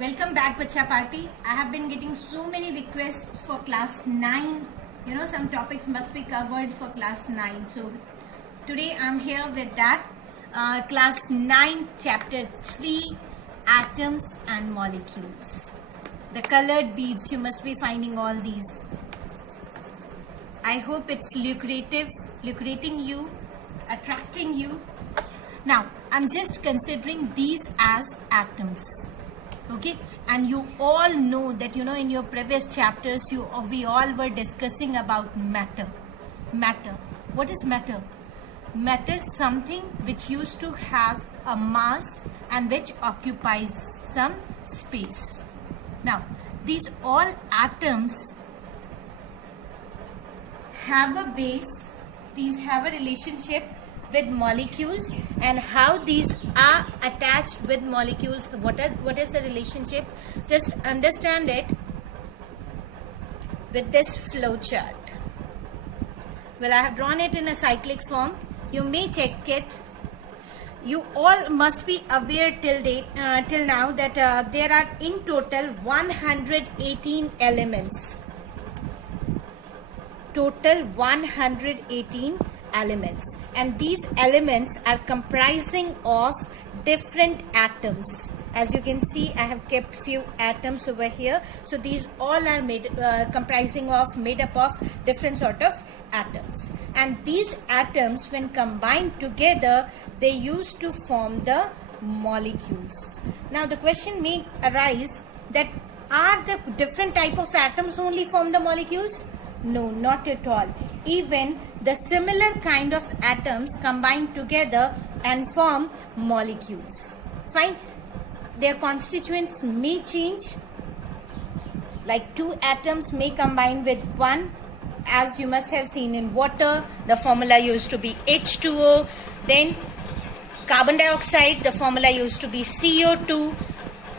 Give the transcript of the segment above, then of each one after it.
Welcome back, Bacha Party. I have been getting so many requests for class 9. Some topics must be covered for class 9. So today I'm here with that. Class 9, chapter 3, atoms and molecules. The colored beads, you must be finding all these. I hope it's lucrating you, attracting you. Now, I'm just considering these as atoms. Okay, and you all know that in your previous chapters we all were discussing about matter. What is matter? Matter is something which used to have a mass and which occupies some space. Now, these all atoms have a base. These have a relationship with molecules, and how these are attached with molecules. What is the relationship? Just understand it with this flow chart. Well, I have drawn it in a cyclic form. You may check it. You all must be aware till now that there are in total 118 elements. Total 118 elements, and these elements are comprising of different atoms. As you can see, I have kept few atoms over here. So these all are made up of different sort of atoms, and these atoms, when combined together, they used to form the molecules. Now the question may arise that are the different type of atoms only form the molecules? No, not at all. Even the similar kind of atoms combine together and form molecules. Fine. Their constituents may change. Like two atoms may combine with one. As you must have seen in water, the formula used to be H2O. Then carbon dioxide, the formula used to be CO2.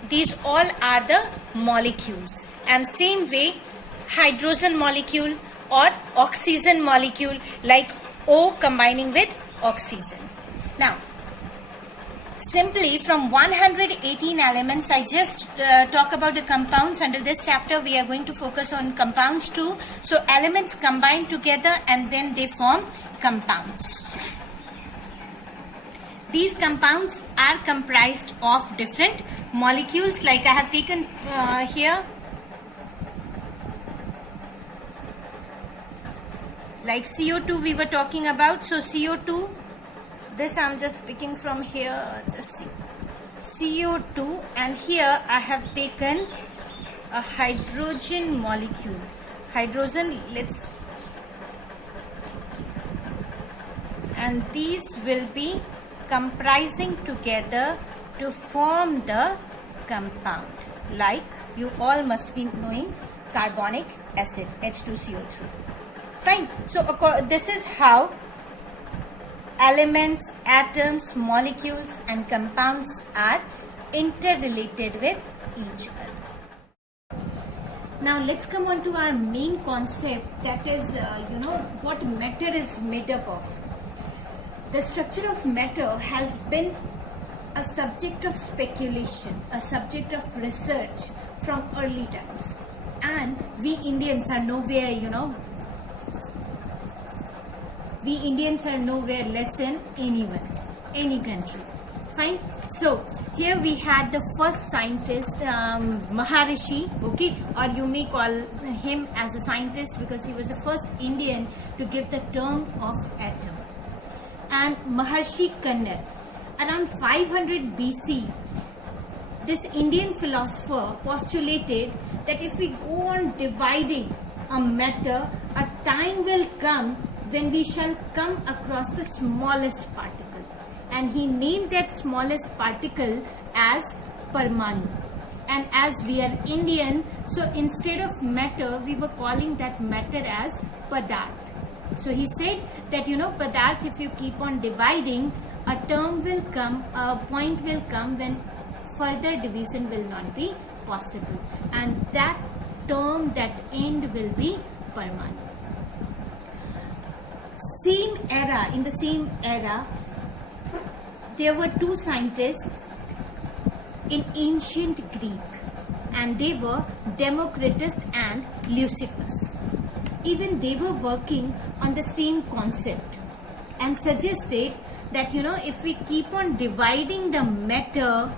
These all are the molecules. And same way, hydrogen molecule or oxygen molecule, like O combining with oxygen. Now, simply from 118 elements, I just talk about the compounds. Under this chapter, we are going to focus on compounds too. So elements combine together and then they form compounds. These compounds are comprised of different molecules, like I have taken here. Like CO2 we were talking about. So CO2, this I'm just picking from here, just see. CO2, and here I have taken a hydrogen molecule. Hydrogen, and these will be comprising together to form the compound. Like you all must be knowing carbonic acid, H2CO3. Fine. So this is how elements, atoms, molecules and compounds are interrelated with each other. Now let's come on to our main concept, that is what matter is made up of. The structure of matter has been a subject of speculation, a subject of research from early times, and we Indians are nowhere we Indians are nowhere less than anyone, any country. Fine. So here we had the first scientist, Maharishi, okay, or you may call him as a scientist because he was the first Indian to give the term of atom. And Maharshi Kannan, around 500 BC, this Indian philosopher postulated that if we go on dividing a matter, a time will come when we shall come across the smallest particle, and he named that smallest particle as Parmanu. And as we are Indian, so instead of matter, we were calling that matter as Padarth. So he said that Padarth, if you keep on dividing, a term will come, a point will come when further division will not be possible, and that term, that end will be Parmanu. In the same era, there were two scientists in ancient Greek. and they were Democritus and Leucippus. Even they were working on the same concept and suggested that, you know, if we keep on dividing the matter,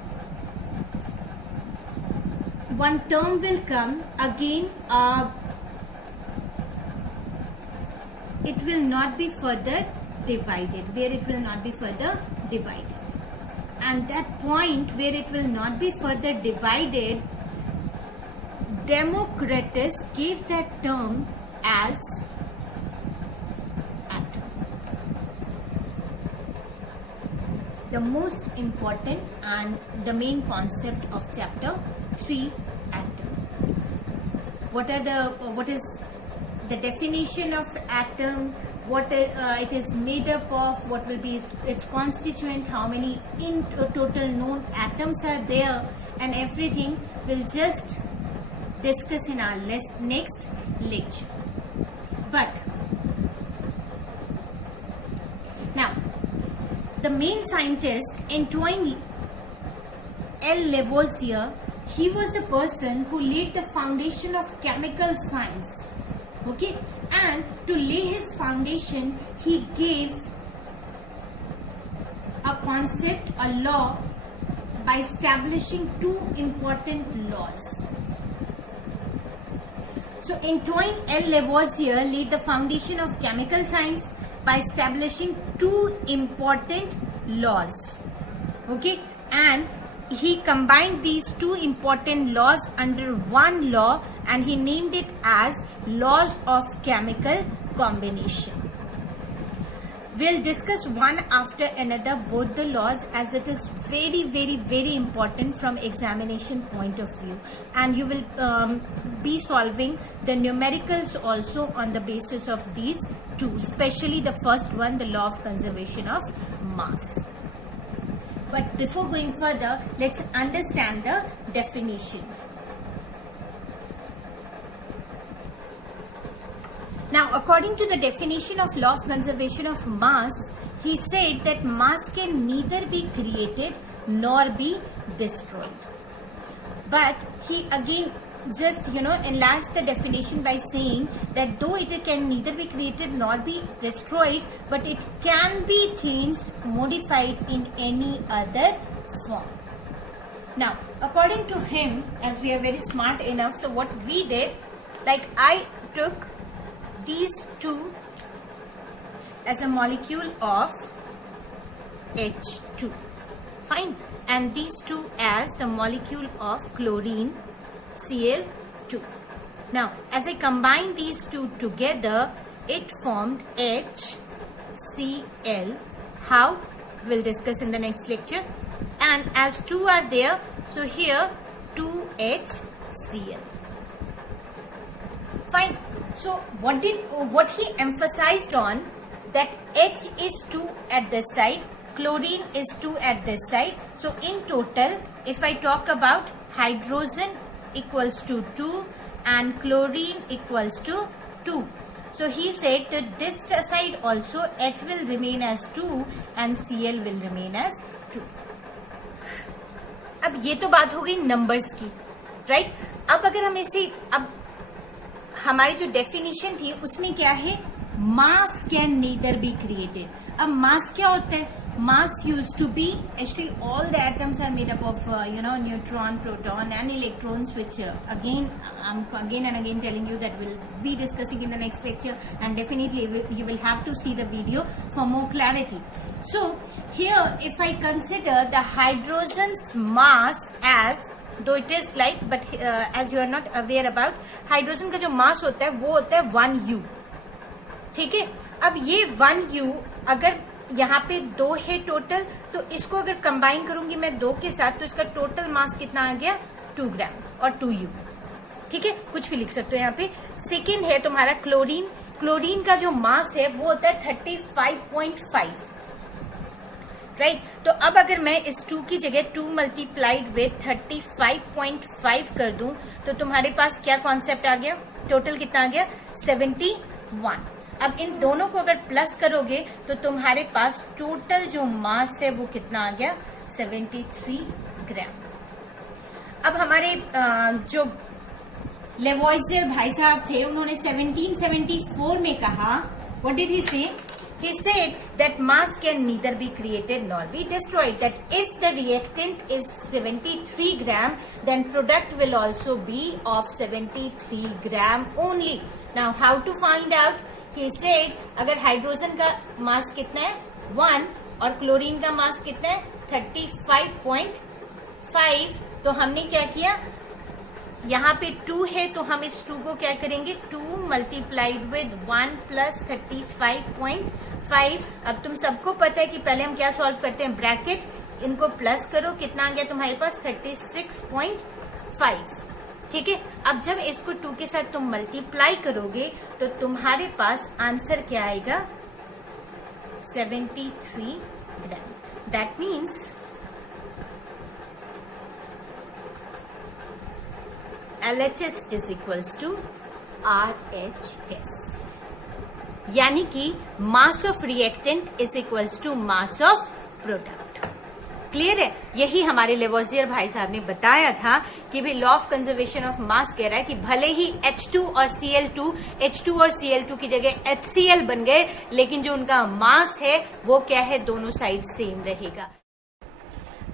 one term will come again, it will not be further divided, where it will not be further divided. And that point where it will not be further divided, Democritus gave that term as atom. The most important and the main concept of chapter 3, atom. What is the definition of atom, what it is made up of, what will be its constituent, how many in total known atoms are there, and everything we'll just discuss in our next lecture. But now, the main scientist, Antoine L. Lavoisier, he was the person who laid the foundation of chemical science. Okay, and to lay his foundation, he gave a concept, a law, by establishing two important laws. So Antoine L. Lavoisier laid the foundation of chemical science by establishing two important laws. Okay, and he combined these two important laws under one law, and he named it as laws of chemical combination. We'll discuss one after another both the laws, as it is very, very, very important from examination point of view, and you will be solving the numericals also on the basis of these two, especially the first one, the law of conservation of mass. But before going further, let's understand the definition. Now, according to the definition of law of conservation of mass, he said that mass can neither be created nor be destroyed. But he again just, enlarged the definition by saying that though it can neither be created nor be destroyed, but it can be changed, modified in any other form. Now, according to him, as we are very smart enough, so what we did, like I took these two as a molecule of H2, fine, and these two as the molecule of chlorine, Cl2. Now, as I combine these two together, it formed HCl. How? We'll discuss in the next lecture. And as two are there, so here 2HCl. Fine. So what he emphasized on, that H is 2 at this side, chlorine is 2 at this side. So in total, if I talk about hydrogen equals to 2 and chlorine equals to 2. So he said that this side also H will remain as 2 and Cl will remain as 2. अब ये तो बात हो गई numbers की, right? अब अगर हम इसे, अब हमारी जो डेफिनेशन थी उसमें क्या है, मास कैन नीदर बी क्रिएटेड. अब मास क्या होता है? Mass used to be, actually all the atoms are made up of neutron, proton and electrons, which again I'm again and again telling you that we'll be discussing in the next lecture, and definitely you will have to see the video for more clarity. So here if I consider the hydrogen's mass as, though it is light, but as you are not aware about, hydrogen का जो मास होता है वो होता है 1U. ठीक है? अब ये 1U अगर यहाँ पे 2 है टोटल, तो इसको अगर कंबाइन करूंगी मैं 2 के साथ, तो इसका टोटल मास कितना आ गया? 2 ग्राम और 2U. ठीक है, कुछ भी लिख सकते हो यहाँ पे. सेकेंड है तुम्हारा क्लोरीन. क्लोरीन का जो मास है वो होता है 35.5, राइट? तो अब अगर मैं इस 2 की जगह 2 मल्टीप्लाइड विथ 35.5 कर दूं, तो तुम्हारे पास क्या कॉन्सेप्ट आ गया? टोटल कितना आ गया? 71. अब इन दोनों को अगर प्लस करोगे तो तुम्हारे पास टोटल जो मास है वो कितना आ गया? 73 ग्राम. अब हमारे जो लेवोइजियर भाई साहब थे, उन्होंने 1774 में कहा, व्हाट डिड ही से? He said that mass can neither be created nor be destroyed. That if the reactant is 73 gram, then product will also be of 73 gram only. Now, how to find out? He said, अगर hydrogen का मास कितना है 1 और chlorine का मास कितना है 35.5, तो हमने क्या किया, यहाँ पे 2 है तो हम इस 2 को क्या करेंगे, 2 मल्टीप्लाइड विद 1 प्लस 35.5। अब तुम सबको पता है कि पहले हम क्या सॉल्व करते हैं, ब्रैकेट, इनको प्लस करो, कितना आ गया तुम्हारे पास 36.5। ठीक है, अब जब इसको 2 के साथ तुम मल्टीप्लाई करोगे तो तुम्हारे पास आंसर क्या आएगा, 73 gram. That means LHS is equals to RHS, यानी कि mass of reactant is equals to mass of product. Clear है? यही हमारे लेवोइजियर भाई साहब ने बताया था कि भाई लॉ ऑफ कंजर्वेशन ऑफ मास कह रहा है कि भले ही H2 और Cl2 की जगह HCl बन गए, लेकिन जो उनका मास है वो क्या है, दोनों साइड सेम रहेगा।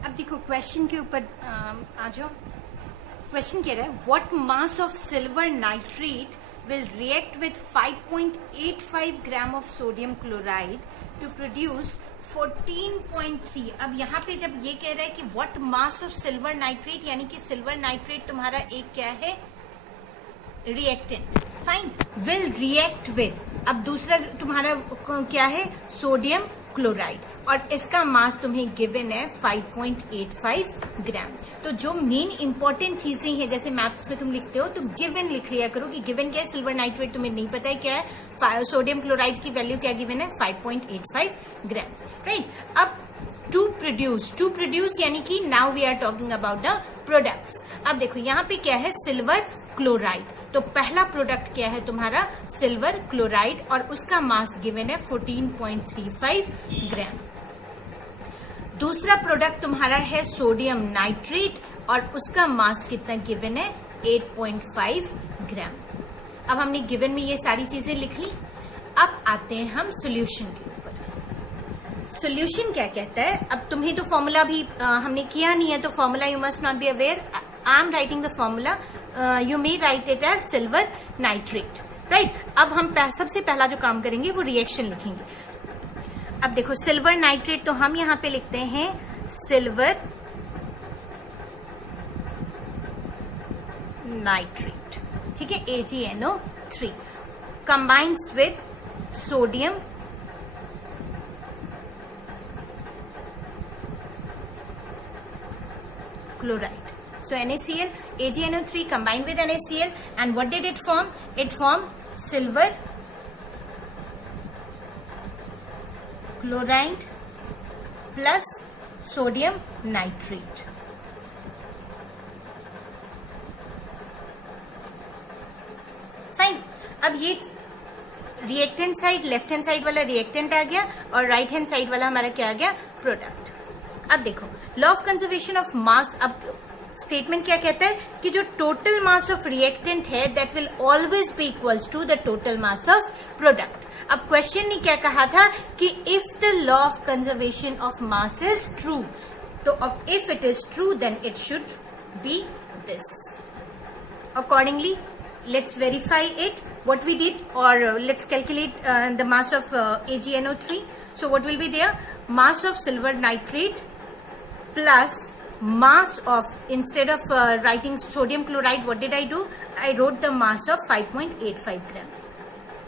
अब देखो क्वेश्चन के ऊपर आ जाओ। क्वेश्चन कह रहा है, what mass of silver nitrate will react with 5.85 gram of sodium chloride to produce 14.3। अब यहाँ पे जब ये कह रहा है कि what mass of silver nitrate, यानी कि सिल्वर नाइट्रेट तुम्हारा एक क्या है, reactant, fine, will react with, अब दूसरा तुम्हारा क्या है, सोडियम क्लोराइड, और इसका मास तुम्हें गिवन है 5.85 ग्राम। तो जो मेन इंपॉर्टेंट चीजें हैं, जैसे मैथ्स में तुम लिखते हो तो गिवन लिख लिया करो कि गिवन क्या है, सिल्वर नाइट्रेट तुम्हें नहीं पता है क्या है, सोडियम क्लोराइड की वैल्यू क्या गिवन है, 5.85 ग्राम, राइट। अब टू प्रोड्यूस यानी कि now we are talking about the products. अब देखो यहाँ पे क्या है, सिल्वर क्लोराइड, तो पहला प्रोडक्ट क्या है तुम्हारा, सिल्वर क्लोराइड, और उसका मास गिवन है 14.35 ग्राम। दूसरा प्रोडक्ट तुम्हारा है सोडियम नाइट्रेट, और उसका मास कितना गिवन है, 8.5 ग्राम। अब हमने गिवन में ये सारी चीजें लिख ली। अब आते हैं हम सॉल्यूशन के ऊपर। सॉल्यूशन क्या कहता है, अब तुम्हें तो फॉर्मूला भी हमने किया नहीं है, तो formula you must not be aware. I am writing the formula, you may write it as silver nitrate, right. अब हम सबसे पहला जो काम करेंगे वो रिएक्शन लिखेंगे। अब देखो सिल्वर नाइट्रेट, तो हम यहाँ पे लिखते हैं सिल्वर नाइट्रेट, ठीक है, AgNO3 combines with sodium chloride. So NaCl, AgNO3 combined with NaCl, and what did it form? It formed silver chloride plus sodium nitrate. Fine. अब ये reactant side, left hand side वाला reactant आ गया, और right hand side वाला हमारा क्या आ गया, product. अब देखो law of conservation of mass, अब स्टेटमेंट क्या कहता है कि जो टोटल मास ऑफ रिएक्टेंट है that will always be equals to the total mass of product. अब क्वेश्चन ने क्या कहा था कि if the law of conservation of mass is true, तो अब if it is true then it should be this. Accordingly let's verify it, what we did, or let's calculate the mass of AgNO3. So what will be there, mass of silver nitrate plus mass of, instead of writing sodium chloride, what did I do, I wrote the mass of 5.85 gram,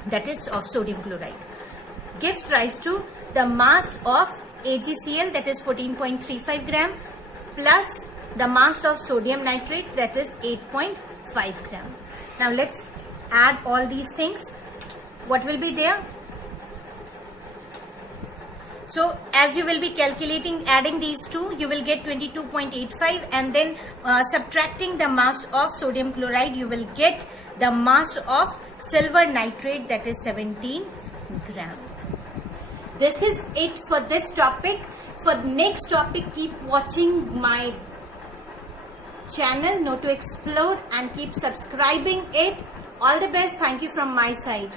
that is of sodium chloride, gives rise to the mass of AgCl, that is 14.35 gram, plus the mass of sodium nitrate, that is 8.5 gram. Now let's add all these things. What will be there? So as you will be calculating, adding these two, you will get 22.85, and then subtracting the mass of sodium chloride, you will get the mass of silver nitrate, that is 17 gram. This is it for this topic. For next topic, keep watching my channel, know to explore, and keep subscribing it. All the best. Thank you from my side.